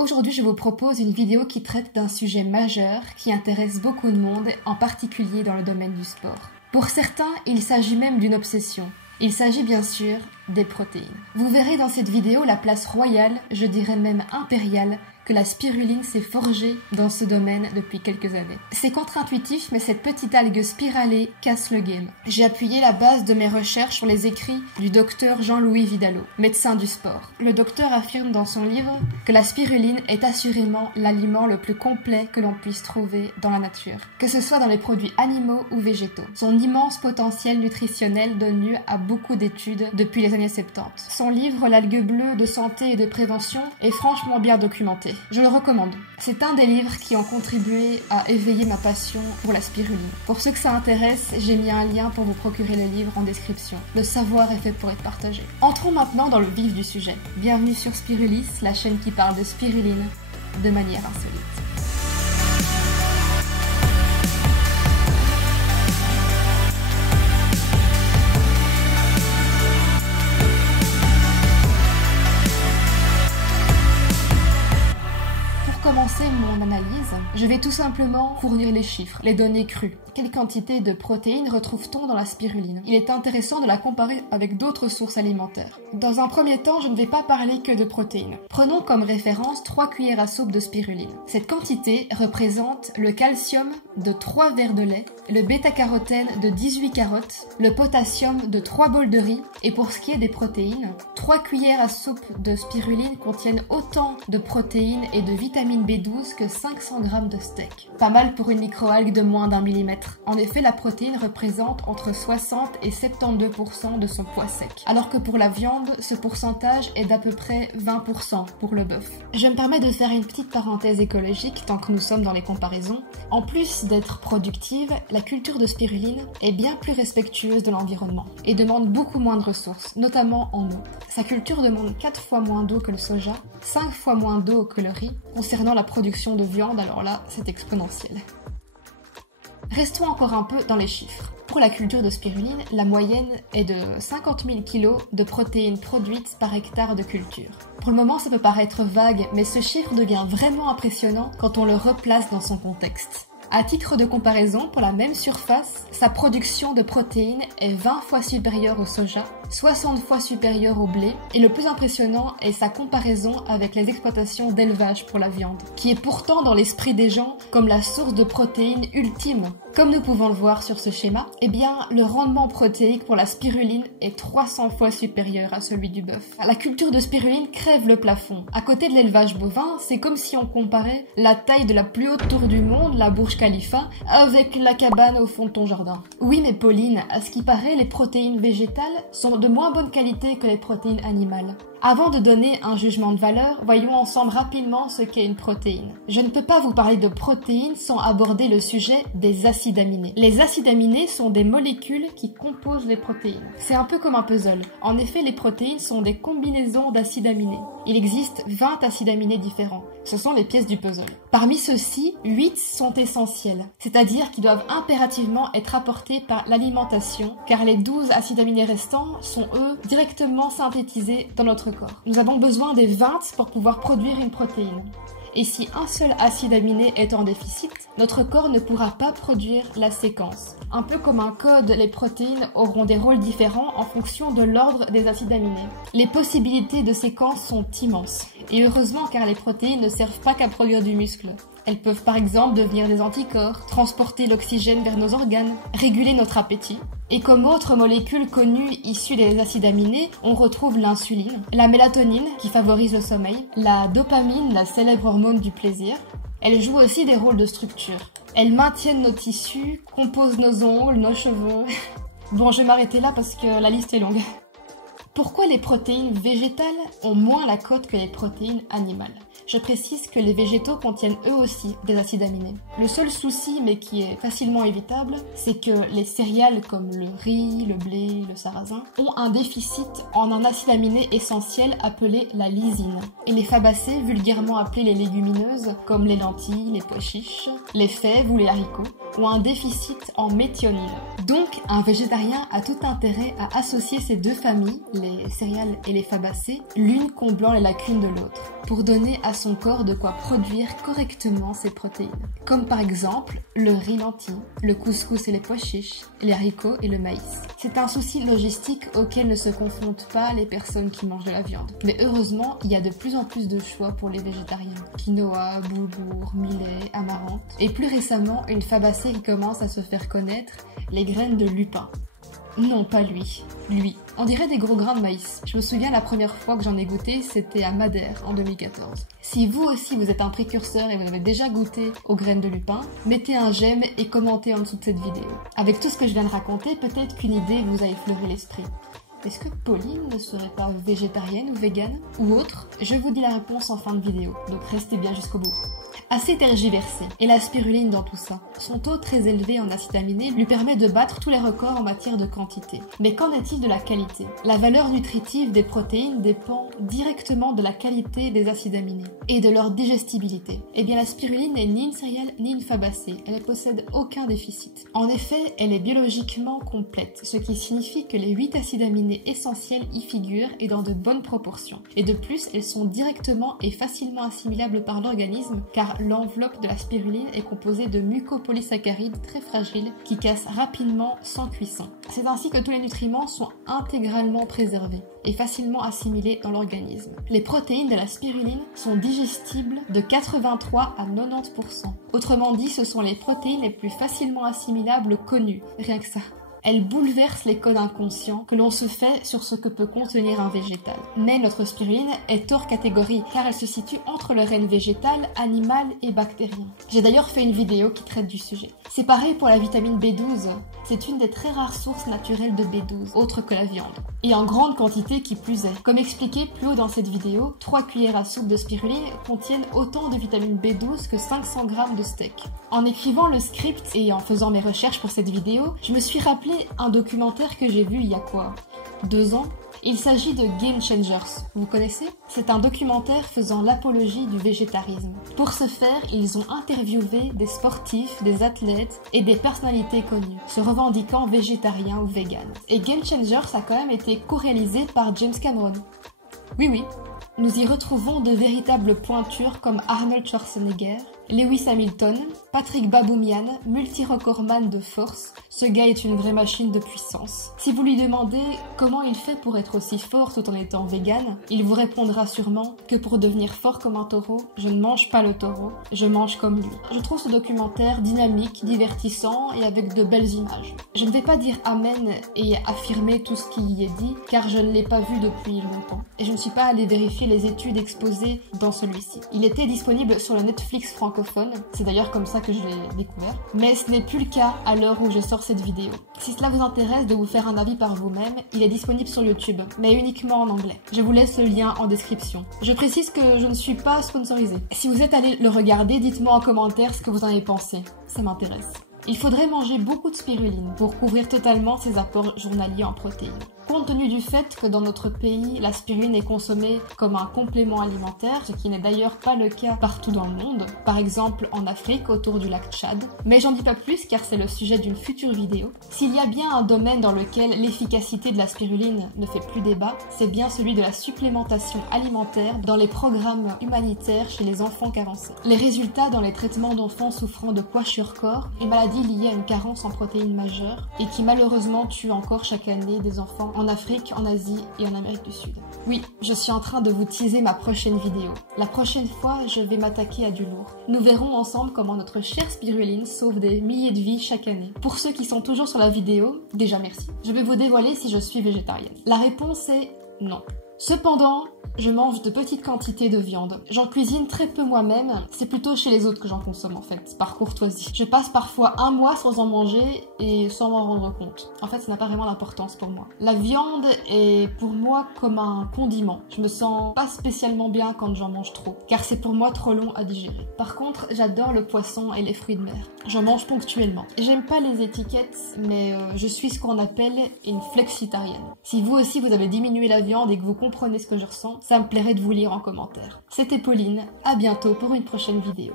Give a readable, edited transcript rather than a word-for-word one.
Aujourd'hui, je vous propose une vidéo qui traite d'un sujet majeur qui intéresse beaucoup de monde, en particulier dans le domaine du sport. Pour certains, il s'agit même d'une obsession. Il s'agit bien sûr des protéines. Vous verrez dans cette vidéo la place royale, je dirais même impériale, que la spiruline s'est forgée dans ce domaine depuis quelques années. C'est contre-intuitif, mais cette petite algue spiralée casse le game. J'ai appuyé la base de mes recherches sur les écrits du docteur Jean-Louis Vidalot, médecin du sport. Le docteur affirme dans son livre que la spiruline est assurément l'aliment le plus complet que l'on puisse trouver dans la nature, que ce soit dans les produits animaux ou végétaux. Son immense potentiel nutritionnel donne lieu à beaucoup d'études depuis les années 70. Son livre L'algue bleue de santé et de prévention est franchement bien documenté. Je le recommande. C'est un des livres qui ont contribué à éveiller ma passion pour la spiruline. Pour ceux que ça intéresse, j'ai mis un lien pour vous procurer le livre en description. Le savoir est fait pour être partagé. Entrons maintenant dans le vif du sujet. Bienvenue sur Spirulis, la chaîne qui parle de spiruline de manière insolite. Pour commencer mon analyse, je vais tout simplement fournir les chiffres, les données crues. Quelle quantité de protéines retrouve-t-on dans la spiruline? Il est intéressant de la comparer avec d'autres sources alimentaires. Dans un premier temps, je ne vais pas parler que de protéines. Prenons comme référence 3 cuillères à soupe de spiruline. Cette quantité représente le calcium de 3 verres de lait, le bêta-carotène de 18 carottes, le potassium de 3 bols de riz, et pour ce qui est des protéines, 3 cuillères à soupe de spiruline contiennent autant de protéines et de vitamine B12 que 500 g de steak. Pas mal pour une microalgue de moins d'1 millimètre. En effet, la protéine représente entre 60 et 72% de son poids sec, alors que pour la viande, ce pourcentage est d'à peu près 20% pour le bœuf. Je me permets de faire une petite parenthèse écologique tant que nous sommes dans les comparaisons. En plus d'être productive, la culture de spiruline est bien plus respectueuse de l'environnement et demande beaucoup moins de ressources, notamment en eau. Sa culture demande 4 fois moins d'eau que le soja, 5 fois moins d'eau que le riz. Concernant la production de viande, alors là, c'est exponentiel. Restons encore un peu dans les chiffres. Pour la culture de spiruline, la moyenne est de 50 000 kg de protéines produites par hectare de culture. Pour le moment, ça peut paraître vague, mais ce chiffre devient vraiment impressionnant quand on le replace dans son contexte. À titre de comparaison, pour la même surface, sa production de protéines est 20 fois supérieure au soja, 60 fois supérieure au blé, et le plus impressionnant est sa comparaison avec les exploitations d'élevage pour la viande, qui est pourtant dans l'esprit des gens comme la source de protéines ultime. Comme nous pouvons le voir sur ce schéma, eh bien, le rendement protéique pour la spiruline est 300 fois supérieur à celui du bœuf. La culture de spiruline crève le plafond. À côté de l'élevage bovin, c'est comme si on comparait la taille de la plus haute tour du monde, la Burj Khalifa, avec la cabane au fond de ton jardin. Oui, mais Pauline, à ce qui paraît, les protéines végétales sont de moins bonne qualité que les protéines animales. Avant de donner un jugement de valeur, voyons ensemble rapidement ce qu'est une protéine. Je ne peux pas vous parler de protéines sans aborder le sujet des acides aminés. Les acides aminés sont des molécules qui composent les protéines. C'est un peu comme un puzzle. En effet, les protéines sont des combinaisons d'acides aminés. Il existe 20 acides aminés différents. Ce sont les pièces du puzzle. Parmi ceux-ci, 8 sont essentiels, c'est-à-dire qu'ils doivent impérativement être apportés par l'alimentation, car les 12 acides aminés restants sont, eux, directement synthétisés dans notre corps. Nous avons besoin des 20 pour pouvoir produire une protéine. Et si un seul acide aminé est en déficit, notre corps ne pourra pas produire la séquence. Un peu comme un code, les protéines auront des rôles différents en fonction de l'ordre des acides aminés. Les possibilités de séquence sont immenses. Et heureusement, car les protéines ne servent pas qu'à produire du muscle. Elles peuvent par exemple devenir des anticorps, transporter l'oxygène vers nos organes, réguler notre appétit. Et comme autre molécule connue issue des acides aminés, on retrouve l'insuline, la mélatonine qui favorise le sommeil, la dopamine, la célèbre hormone du plaisir. Elles jouent aussi des rôles de structure. Elles maintiennent nos tissus, composent nos ongles, nos cheveux. Bon, je vais m'arrêter là parce que la liste est longue. Pourquoi les protéines végétales ont moins la cote que les protéines animales? Je précise que les végétaux contiennent eux aussi des acides aminés. Le seul souci, mais qui est facilement évitable, c'est que les céréales comme le riz, le blé, le sarrasin ont un déficit en un acide aminé essentiel appelé la lysine. Et les fabacées, vulgairement appelées les légumineuses, comme les lentilles, les pois chiches, les fèves ou les haricots, ont un déficit en méthionine. Donc, un végétarien a tout intérêt à associer ces deux familles, les céréales et les fabacées, l'une comblant les lacunes de l'autre, pour donner à son corps de quoi produire correctement ses protéines. Comme par exemple le riz lentille, le couscous et les pois chiches, les haricots et le maïs. C'est un souci logistique auquel ne se confrontent pas les personnes qui mangent de la viande. Mais heureusement, il y a de plus en plus de choix pour les végétariens. Quinoa, boulgour, millet, amaranth. Et plus récemment, une fabacée qui commence à se faire connaître, les graines de lupin. Non, pas lui. Lui. On dirait des gros grains de maïs. Je me souviens la première fois que j'en ai goûté, c'était à Madère en 2014. Si vous aussi vous êtes un précurseur et vous avez déjà goûté aux graines de lupin, mettez un j'aime et commentez en dessous de cette vidéo. Avec tout ce que je viens de raconter, peut-être qu'une idée vous a effleuré l'esprit. Est-ce que Pauline ne serait pas végétarienne ou végane ou autre? Je vous dis la réponse en fin de vidéo, donc restez bien jusqu'au bout. Assez tergiversé, et la spiruline dans tout ça. Son taux très élevé en acides aminés lui permet de battre tous les records en matière de quantité. Mais qu'en est-il de la qualité? La valeur nutritive des protéines dépend directement de la qualité des acides aminés et de leur digestibilité. Eh bien la spiruline n'est ni une céréale ni une fabacée, elle ne possède aucun déficit. En effet, elle est biologiquement complète, ce qui signifie que les 8 acides aminés essentiels y figurent et dans de bonnes proportions. Et de plus, elles sont directement et facilement assimilables par l'organisme car l'enveloppe de la spiruline est composée de mucopolysaccharides très fragiles qui cassent rapidement sans cuisson. C'est ainsi que tous les nutriments sont intégralement préservés et facilement assimilés dans l'organisme. Les protéines de la spiruline sont digestibles de 83 à 90%. Autrement dit, ce sont les protéines les plus facilement assimilables connues, rien que ça. Elle bouleverse les codes inconscients que l'on se fait sur ce que peut contenir un végétal. Mais notre spiruline est hors catégorie car elle se situe entre le règne végétal, animal et bactérien. J'ai d'ailleurs fait une vidéo qui traite du sujet. C'est pareil pour la vitamine B12. C'est une des très rares sources naturelles de B12, autre que la viande. Et en grande quantité qui plus est. Comme expliqué plus haut dans cette vidéo, 3 cuillères à soupe de spiruline contiennent autant de vitamine B12 que 500 g de steak. En écrivant le script et en faisant mes recherches pour cette vidéo, je me suis rappelé un documentaire que j'ai vu il y a quoi 2 ans. Il s'agit de Game Changers. Vous connaissez? C'est un documentaire faisant l'apologie du végétarisme. Pour ce faire, ils ont interviewé des sportifs, des athlètes et des personnalités connues, se revendiquant végétariens ou véganes. Et Game Changers a quand même été co-réalisé par James Cameron. Oui. Nous y retrouvons de véritables pointures comme Arnold Schwarzenegger, Lewis Hamilton, Patrick Baboumian, multi-recordman de force. Ce gars est une vraie machine de puissance. Si vous lui demandez comment il fait pour être aussi fort tout en étant vegan, il vous répondra sûrement que pour devenir fort comme un taureau, je ne mange pas le taureau, je mange comme lui. Je trouve ce documentaire dynamique, divertissant et avec de belles images. Je ne vais pas dire amen et affirmer tout ce qui y est dit, car je ne l'ai pas vu depuis longtemps. Et je ne suis pas allée vérifier les études exposées dans celui-ci. Il était disponible sur le Netflix francophone, c'est d'ailleurs comme ça que je l'ai découvert, mais ce n'est plus le cas à l'heure où je sors cette vidéo. Si cela vous intéresse de vous faire un avis par vous-même, il est disponible sur YouTube, mais uniquement en anglais. Je vous laisse le lien en description. Je précise que je ne suis pas sponsorisée. Si vous êtes allé le regarder, dites-moi en commentaire ce que vous en avez pensé, ça m'intéresse. Il faudrait manger beaucoup de spiruline pour couvrir totalement ses apports journaliers en protéines. Compte tenu du fait que dans notre pays, la spiruline est consommée comme un complément alimentaire, ce qui n'est d'ailleurs pas le cas partout dans le monde, par exemple en Afrique autour du lac Tchad. Mais j'en dis pas plus car c'est le sujet d'une future vidéo. S'il y a bien un domaine dans lequel l'efficacité de la spiruline ne fait plus débat, c'est bien celui de la supplémentation alimentaire dans les programmes humanitaires chez les enfants carencés. Les résultats dans les traitements d'enfants souffrant de kwashiorkor, une maladie liée à une carence en protéines majeures et qui malheureusement tue encore chaque année des enfants en Afrique, en Asie et en Amérique du Sud. Oui, je suis en train de vous teaser ma prochaine vidéo. La prochaine fois, je vais m'attaquer à du lourd. Nous verrons ensemble comment notre chère spiruline sauve des milliers de vies chaque année. Pour ceux qui sont toujours sur la vidéo, déjà merci. Je vais vous dévoiler si je suis végétarienne. La réponse est non. Cependant, je mange de petites quantités de viande. J'en cuisine très peu moi-même, c'est plutôt chez les autres que j'en consomme en fait, par courtoisie. Je passe parfois 1 mois sans en manger et sans m'en rendre compte. En fait, ça n'a pas vraiment d'importance pour moi. La viande est pour moi comme un condiment. Je me sens pas spécialement bien quand j'en mange trop, car c'est pour moi trop long à digérer. Par contre, j'adore le poisson et les fruits de mer. J'en mange ponctuellement. J'aime pas les étiquettes, mais je suis ce qu'on appelle une flexitarienne. Si vous aussi vous avez diminué la viande et que vous comprenez ce que je ressens, ça me plairait de vous lire en commentaire. C'était Pauline, à bientôt pour une prochaine vidéo.